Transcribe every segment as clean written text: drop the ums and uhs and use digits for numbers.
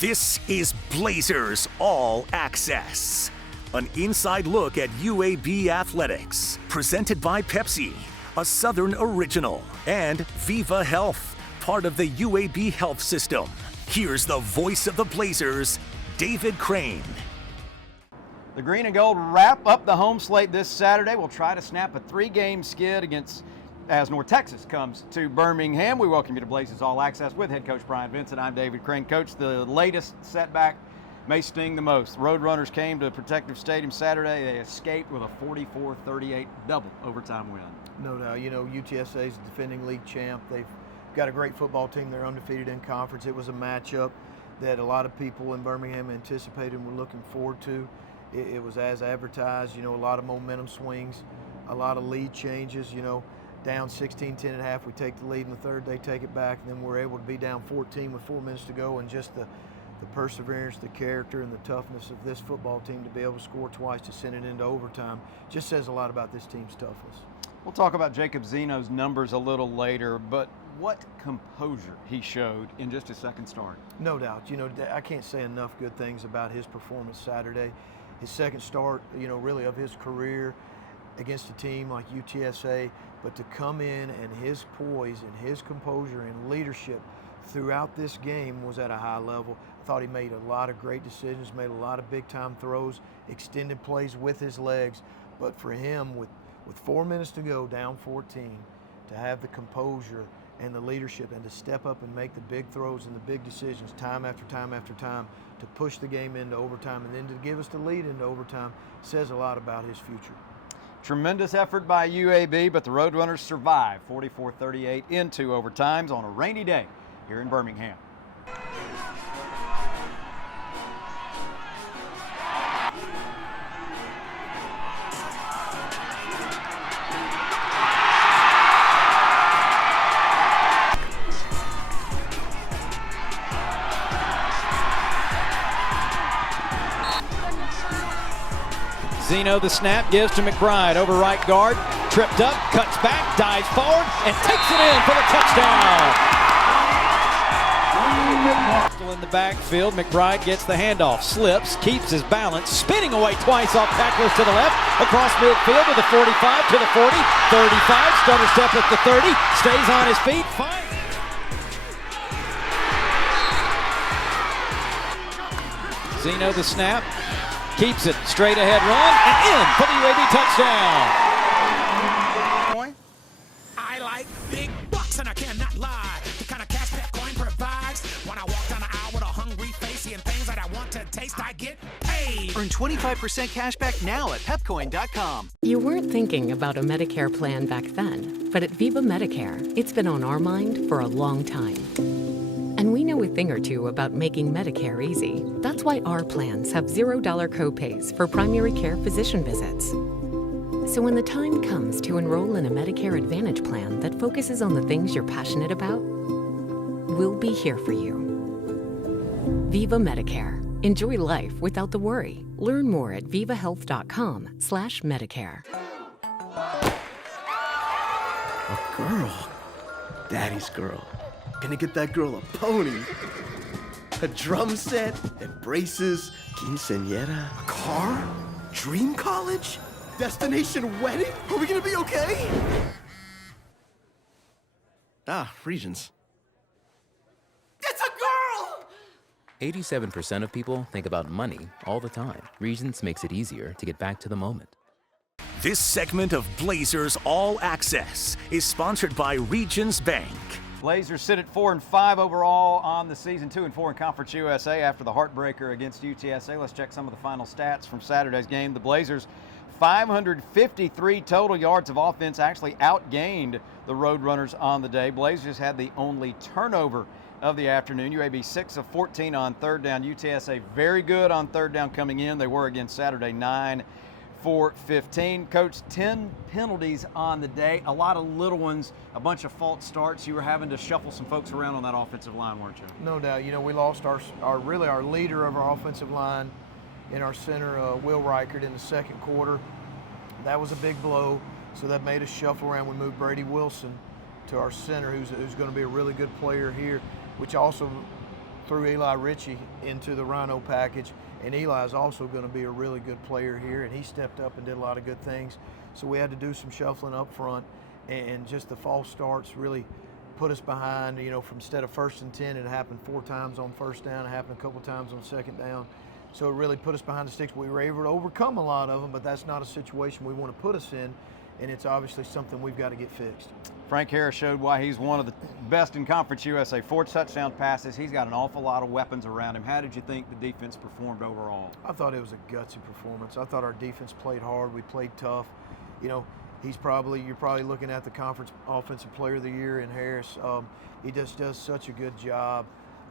This is Blazers All Access, an inside look at UAB athletics, presented by Pepsi, a Southern original, and Viva Health, part of the UAB health system. Here's the voice of the Blazers, David Crane. The Green and Gold wrap up the home slate this Saturday. We'll try to snap a 3-game skid as North Texas comes to Birmingham. We welcome you to Blazers All Access with head coach Brian Vincent. I'm David Crane. Coach, the latest setback may sting the most. Roadrunners came to Protective Stadium Saturday. They escaped with a 44-38 double overtime win. No doubt. UTSA is the defending league champ. They've got a great football team. They're undefeated in conference. It was a matchup that a lot of people in Birmingham anticipated and were looking forward to. It was as advertised. A lot of momentum swings, a lot of lead changes. Down 16-10 at half, we take the lead in the third, they take it back, and then we're able to be down 14 with 4 minutes to go, and just the perseverance, the character, and the toughness of this football team to be able to score twice to send it into overtime just says a lot about this team's toughness. We'll talk about Jacob Zeno's numbers a little later, but what composure he showed in just his second start. No doubt. I can't say enough good things about his performance Saturday. His second start, really of his career against a team like UTSA, but to come in and his poise and his composure and leadership throughout this game was at a high level. I thought he made a lot of great decisions, made a lot of big-time throws, extended plays with his legs, but for him, with 4 minutes to go, down 14, to have the composure and the leadership and to step up and make the big throws and the big decisions time after time after time to push the game into overtime and then to give us the lead into overtime says a lot about his future. Tremendous effort by UAB, but the Roadrunners survive 44-38 into overtimes on a rainy day here in Birmingham. Zeno the snap, gives to McBride over right guard, tripped up, cuts back, dives forward, and takes it in for the touchdown. Still in the backfield, McBride gets the handoff, slips, keeps his balance, spinning away twice off tacklers to the left, across midfield to the 45, to the 40, 35, stutter step at the 30, stays on his feet, fine. Zeno the snap. Keeps it, straight ahead run, and in for the UAB touchdown. I like big bucks and I cannot lie. The kind of cash that coin provides. When I walk down the aisle with a hungry face, seeing things that I want to taste, I get paid. Earn 25% cash back now at pepcoin.com. You weren't thinking about a Medicare plan back then, but at Viva Medicare, it's been on our mind for a long time. And we know a thing or two about making Medicare easy. That's why our plans have $0 copays for primary care physician visits. So when the time comes to enroll in a Medicare Advantage plan that focuses on the things you're passionate about, we'll be here for you. Viva Medicare. Enjoy life without the worry. Learn more at vivahealth.com/Medicare. A girl. Daddy's girl. Gonna get that girl a pony, a drum set, and braces, quinceañera, a car, dream college, destination wedding? Are we gonna be okay? Regions. It's a girl! 87% of people think about money all the time. Regions makes it easier to get back to the moment. This segment of Blazers All Access is sponsored by Regions Bank. Blazers sit at 4-5 overall on the season, 2-4 in Conference USA after the heartbreaker against UTSA. Let's check some of the final stats from Saturday's game. The Blazers, 553 total yards of offense, actually outgained the Roadrunners on the day. Blazers had the only turnover of the afternoon. UAB 6 of 14 on third down. UTSA very good on third down coming in. They were again Saturday, 9 for 15. Coach, 10 penalties on the day, a lot of little ones, a bunch of false starts. You were having to shuffle some folks around on that offensive line, weren't you? No doubt. We lost our leader of our offensive line in our center, Will Reichert, in the second quarter. That was a big blow, so that made us shuffle around. We moved Brady Wilson to our center, who's going to be a really good player here, which also threw Eli Ritchie into the Rhino package, and Eli is also going to be a really good player here, and he stepped up and did a lot of good things. So we had to do some shuffling up front, and just the false starts really put us behind. You know, from instead of 1st and 10, it happened 4 times on 1st down, it happened a couple times on 2nd down. So it really put us behind the sticks. We were able to overcome a lot of them, but that's not a situation we want to put us in, and it's obviously something we've got to get fixed. Frank Harris showed why he's one of the best in Conference USA. 4 touchdown passes. He's got an awful lot of weapons around him. How did you think the defense performed overall? I thought it was a gutsy performance. I thought our defense played hard. We played tough. You know, you're probably looking at the conference offensive player of the year in Harris. He just does such a good job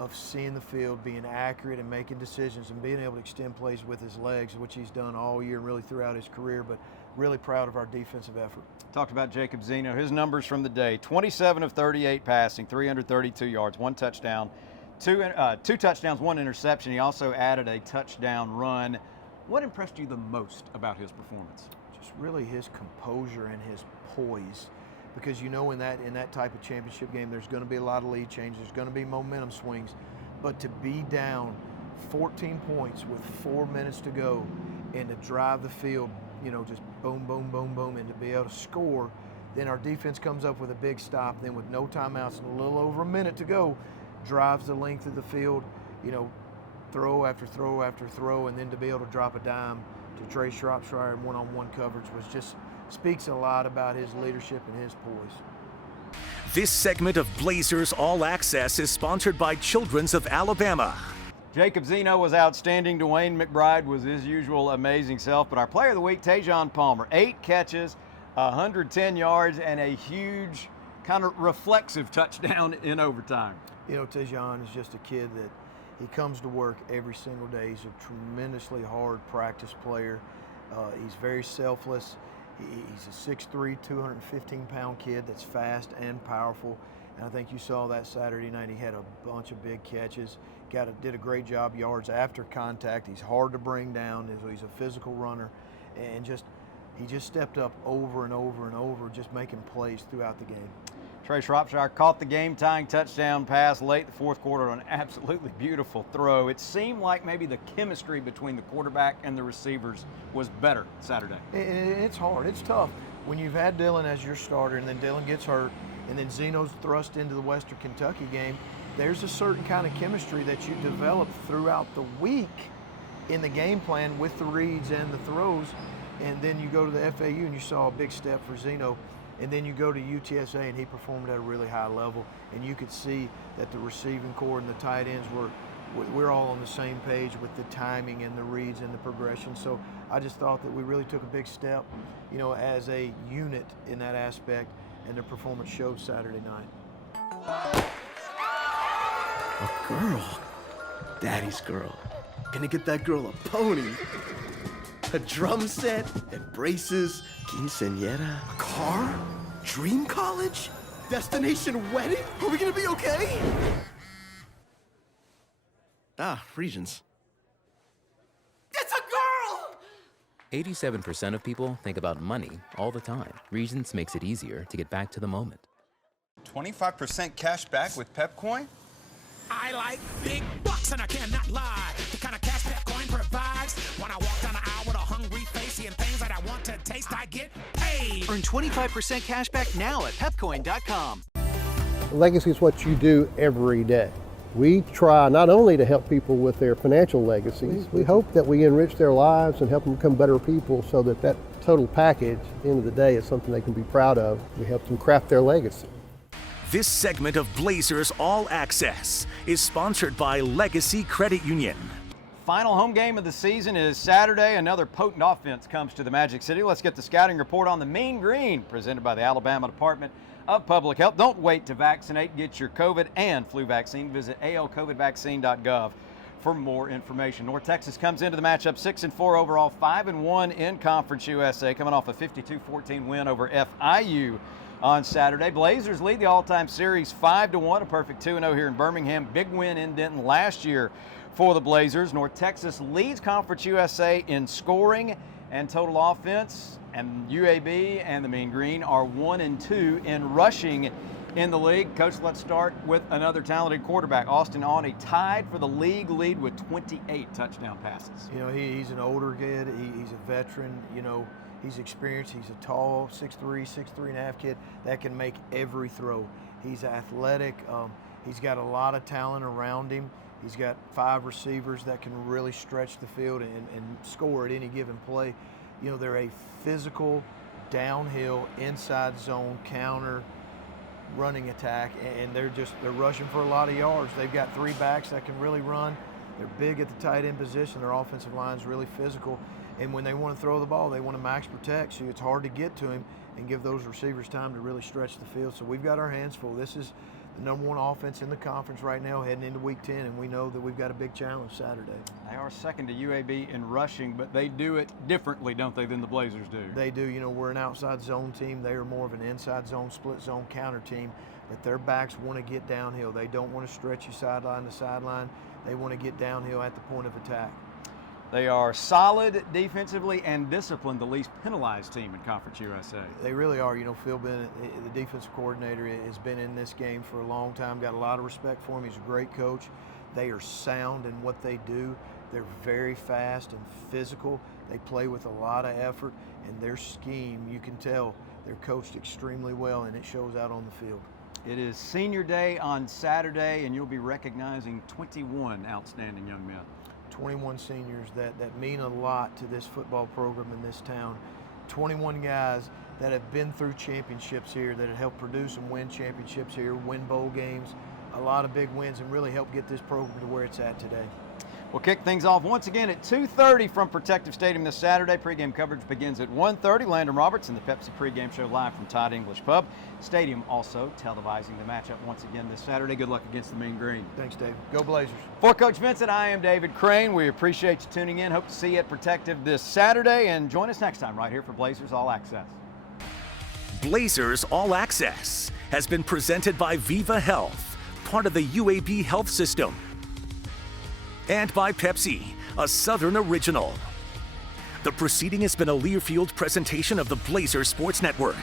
of seeing the field, being accurate and making decisions, and being able to extend plays with his legs, which he's done all year and really throughout his career. But really proud of our defensive effort. Talked about Jacob Zeno. His numbers from the day: 27 of 38 passing, 332 yards, 1 touchdown, 2 touchdowns, 1 interception. He also added a touchdown run. What impressed you the most about his performance? Just really his composure and his poise. Because you know in that type of championship game, there's going to be a lot of lead changes, there's going to be momentum swings. But to be down 14 points with 4 minutes to go and to drive the field, you know, just boom, boom, boom, boom, and to be able to score, then our defense comes up with a big stop, then with no timeouts and a little over a minute to go, drives the length of the field, you know, throw after throw after throw, and then to be able to drop a dime to Trey Shropshire in one-on-one coverage was just speaks a lot about his leadership and his poise. This segment of Blazers All Access is sponsored by Children's of Alabama. Jacob Zeno was outstanding. Dwayne McBride was his usual amazing self. But our player of the week, Tajon Palmer, 8 catches, 110 yards, and a huge kind of reflexive touchdown in overtime. You know, Tajon is just a kid that he comes to work every single day. He's a tremendously hard practice player. He's very selfless. He's a 6'3", 215-pound kid that's fast and powerful. And I think you saw that Saturday night. He had a bunch of big catches. Did a great job yards after contact. He's hard to bring down. He's a physical runner, and he just stepped up over and over and over, just making plays throughout the game. Trey Shropshire caught the game-tying touchdown pass late in the 4th quarter on an absolutely beautiful throw. It seemed like maybe the chemistry between the quarterback and the receivers was better Saturday. It's hard. It's tough when you've had Dylan as your starter, and then Dylan gets hurt, and then Zeno's thrust into the Western Kentucky game. There's a certain kind of chemistry that you develop throughout the week in the game plan with the reads and the throws, and then you go to the FAU and you saw a big step for Zeno, and then you go to UTSA and he performed at a really high level, and you could see that the receiving core and the tight ends we're all on the same page with the timing and the reads and the progression. So I just thought that we really took a big step, you know, as a unit in that aspect, and their performance showed Saturday night. A girl. Daddy's girl. Gonna get that girl a pony. A drum set and braces. Quinceañera. A car? Dream college? Destination wedding? Are we gonna be okay? Regions. It's a girl! 87% of people think about money all the time. Regions makes it easier to get back to the moment. 25% cash back with Pepcoin? I like big bucks and I cannot lie. The kind of cash that coin provides. When I walk down the aisle with a hungry face, seeing things that I want to taste, I get paid. Earn 25% cash back now at pepcoin.com. Legacy is what you do every day. We try not only to help people with their financial legacies, we hope that we enrich their lives and help them become better people, so that total package, at the end of the day, is something they can be proud of. We help them craft their legacy. This segment of Blazers All Access is sponsored by Legacy Credit Union. Final home game of the season is Saturday. Another potent offense comes to the Magic City. Let's get the scouting report on the Mean Green, presented by the Alabama Department of Public Health. Don't wait to vaccinate. Get your COVID and flu vaccine. Visit alcovidvaccine.gov for more information. North Texas comes into the matchup 6-4 overall, 5-1 in Conference USA, coming off a 52-14 win over FIU on Saturday. Blazers lead the all-time series 5-1, a perfect 2-0 here in Birmingham. Big win in Denton last year for the Blazers. North Texas leads Conference USA in scoring and total offense, and UAB and the Mean Green are 1-2 in rushing in the league. Coach, let's start with another talented quarterback. Austin Aune tied for the league lead with 28 touchdown passes. You know, he's an older kid. He's a veteran. You know, he's experienced. He's a tall 6'3" kid that can make every throw. He's athletic. He's got a lot of talent around him. He's got 5 receivers that can really stretch the field and score at any given play. You know, they're a physical, downhill, inside zone, counter, running attack, and they're rushing for a lot of yards. They've got 3 backs that can really run. They're big at the tight end position. Their offensive line is really physical. And when they want to throw the ball, they want to max protect, so it's hard to get to him and give those receivers time to really stretch the field. So we've got our hands full. This is the #1 offense in the conference right now heading into week 10, and we know that we've got a big challenge Saturday. They are second to UAB in rushing, but they do it differently, don't they, than the Blazers do? They do. You know, we're an outside zone team. They are more of an inside zone, split zone counter team, but their backs want to get downhill. They don't want to stretch you sideline to sideline. They want to get downhill at the point of attack. They are solid defensively and disciplined, the least penalized team in Conference USA. They really are. You know, Phil Bennett, the defensive coordinator, has been in this game for a long time. Got a lot of respect for him. He's a great coach. They are sound in what they do. They're very fast and physical. They play with a lot of effort, and their scheme, you can tell, they're coached extremely well, and it shows out on the field. It is senior day on Saturday, and you'll be recognizing 21 outstanding young men. 21 seniors that mean a lot to this football program in this town. 21 guys that have been through championships here, that have helped produce and win championships here, win bowl games, a lot of big wins, and really help get this program to where it's at today. We'll kick things off once again at 2:30 from Protective Stadium this Saturday. Pregame coverage begins at 1:30. Landon Roberts and the Pepsi pregame show live from Todd English Pub. Stadium also televising the matchup once again this Saturday. Good luck against the Mean Green. Thanks, Dave. Go Blazers. For Coach Vincent, I am David Crane. We appreciate you tuning in. Hope to see you at Protective this Saturday, and join us next time right here for Blazers All Access. Blazers All Access has been presented by Viva Health, part of the UAB Health System, and by Pepsi, a Southern original. The proceeding has been a Learfield presentation of the Blazers Sports Network.